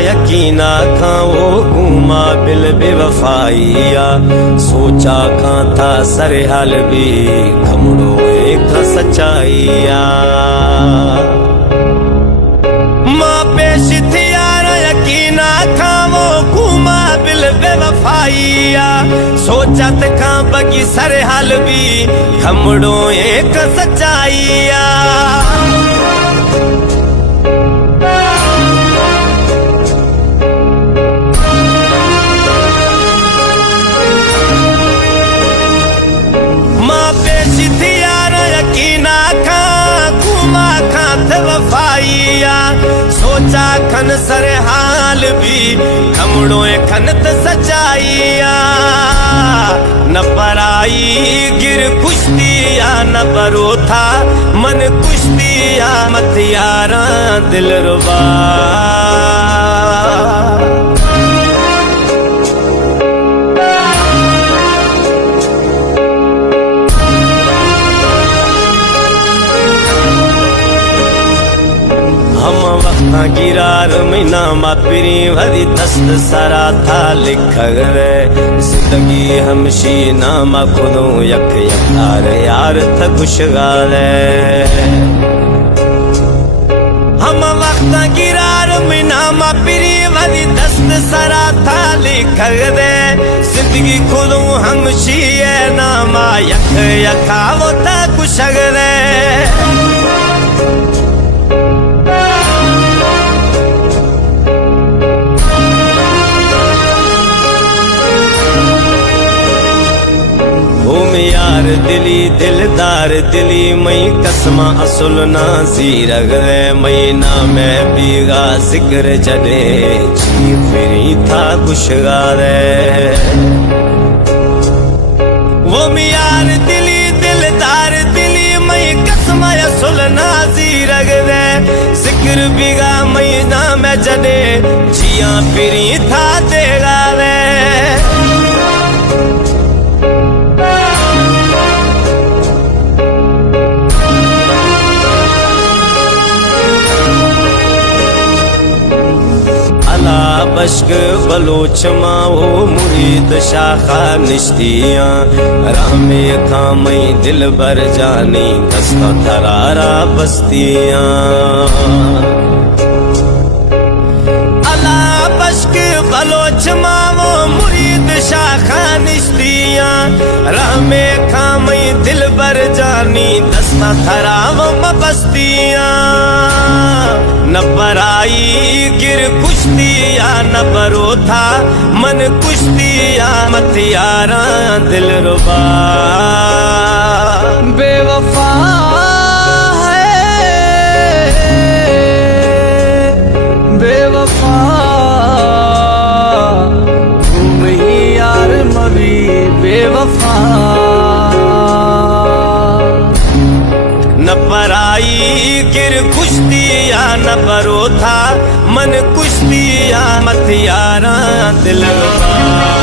यकीना खां वो घूमा बिल बेवफाइया सोचा खां था सरे हाल भी घमड़ो एक सच्चाइया मां पेश थी यार यकीना खां वो घूमा बिल बेवफाइया सोचत खां बगी सरे हाल भी घमड़ो एक सच्चाइया सोचा खन सरे हाल भी घमड़ो खन त सच्चाइया न पराई गिर कुश्तिया न बरो था मन कुश्तिया मत यारा दिल रुबा गिरार महीना मापिरी भरी दस्त सरा था लिख गए जिंदगी हमशी नामा खुदो यक यकार यार थ खुशगाले हम वक्त गिरार महीना मापिरी भरी दस्त सरा था लिख गए जिंदगी खुदो हमशी नामा यक यका वो थ खुशगले यार दिली दिलदार दिली मई कसमा असुल नाजी रगरे महीना में बीगा जिक्र जडे जी फिरी था खुशगारे वो यार दिली दिलदार दिली मई कसमा असुल नाजी रगरे जिक्र बीगा महीना में जडे जिया फिरी था देगा रे बश्क बलोच माओ मुरीद शाखा निश्तिया रामे खां मई दिल बर जानी दस्ता थरारा बस्तिया अला बश्क बलोच माओ मुरीद शाखा निश्तिया रामे खां मई दिल बर जानी दस्ता थराव बस्तिया न पराई गिर कुश्तिया न बरो था मन कुश्तिया मत यारा दिल रुबा बेवफा है बेवफा तुम ही यार मवी बेवफा न पराई गिर कुश्तिया न बरो था मन कुश्तिया मत यारा दिल रुबा।